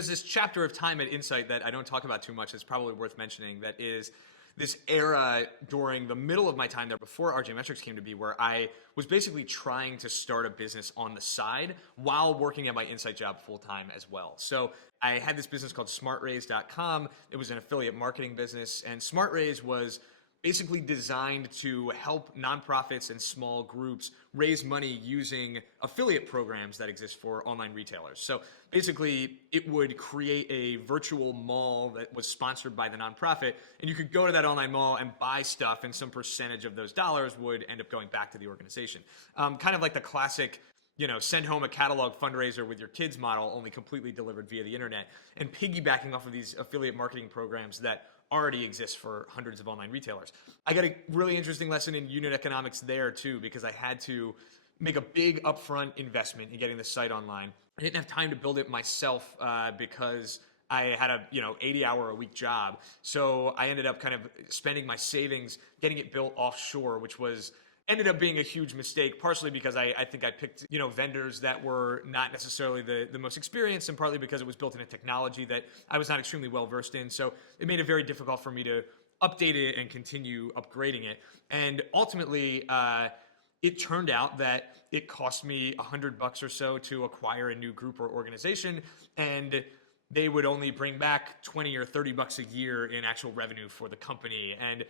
there's this chapter of time at Insight that I don't talk about too much. It's probably worth mentioning. That is this era during the middle of my time there before RJMetrics came to be, where I was basically trying to start a business on the side while working at my Insight job full time as well. So I had this business called smartraise.com. It was an affiliate marketing business, and SmartRaise was basically designed to help nonprofits and small groups raise money using affiliate programs that exist for online retailers. So basically, it would create a virtual mall that was sponsored by the nonprofit, and you could go to that online mall and buy stuff, and some percentage of those dollars would end up going back to the organization. Kind of like the classic, send home a catalog fundraiser with your kids model, only completely delivered via the internet, and piggybacking off of these affiliate marketing programs that already exist for hundreds of online retailers. I got a really interesting lesson in unit economics there too, because I had to make a big upfront investment in getting the site online. I didn't have time to build it myself because I had a 80-hour-a-week job. So I ended up kind of spending my savings getting it built offshore, which ended up being a huge mistake, partially because I think I picked, vendors that were not necessarily the most experienced, and partly because it was built in a technology that I was not extremely well versed in. So it made it very difficult for me to update it and continue upgrading it. And ultimately, it turned out that it cost me $100 or so to acquire a new group or organization, and they would only bring back $20 or $30 a year in actual revenue for the company. And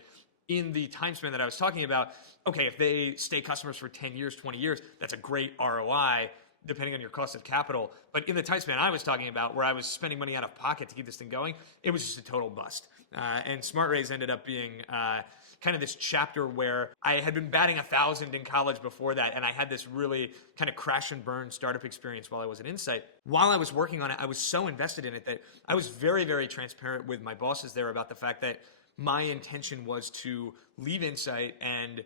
in the time span that I was talking about, okay, if they stay customers for 10 years, 20 years, that's a great ROI, depending on your cost of capital. But in the time span I was talking about, where I was spending money out of pocket to keep this thing going, it was just a total bust. And SmartRaise ended up being kind of this chapter where I had been batting 1,000 in college before that, and I had this really kind of crash and burn startup experience while I was at Insight. While I was working on it, I was so invested in it that I was very, very transparent with my bosses there about the fact that my intention was to leave Insight and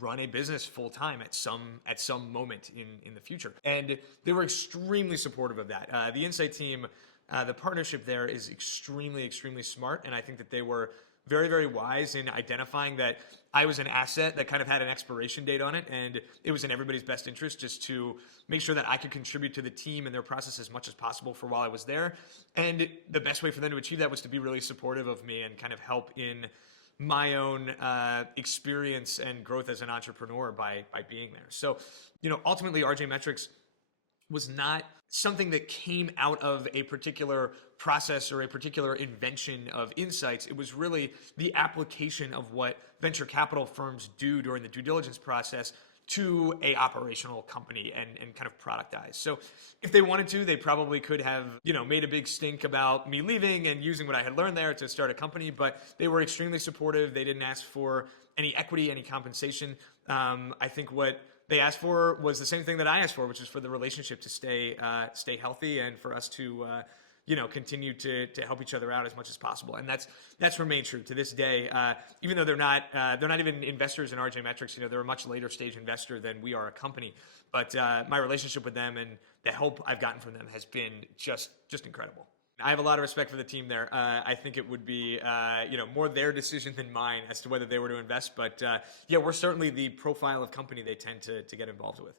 run a business full time at some moment in the future. And they were extremely supportive of that. The Insight team, the partnership there is extremely, extremely smart. And I think that they were very, very wise in identifying that I was an asset that kind of had an expiration date on it, and it was in everybody's best interest just to make sure that I could contribute to the team and their process as much as possible for while I was there. And the best way for them to achieve that was to be really supportive of me and kind of help in my own experience and growth as an entrepreneur by being there. So, ultimately RJMetrics was not something that came out of a particular process or a particular invention of Insights. It was really the application of what venture capital firms do during the due diligence process to a operational company and kind of productize. So if they wanted to, they probably could have, made a big stink about me leaving and using what I had learned there to start a company, but they were extremely supportive. They didn't ask for any equity, any compensation. I think what they asked for was the same thing that I asked for, which is for the relationship to stay healthy and for us to continue to help each other out as much as possible. And that's remained true to this day. Even though they're not even investors in RJMetrics, they're a much later stage investor than we are a company. But my relationship with them and the help I've gotten from them has been just incredible. I have a lot of respect for the team there. I think it would be, more their decision than mine as to whether they were to invest. But we're certainly the profile of company they tend to get involved with.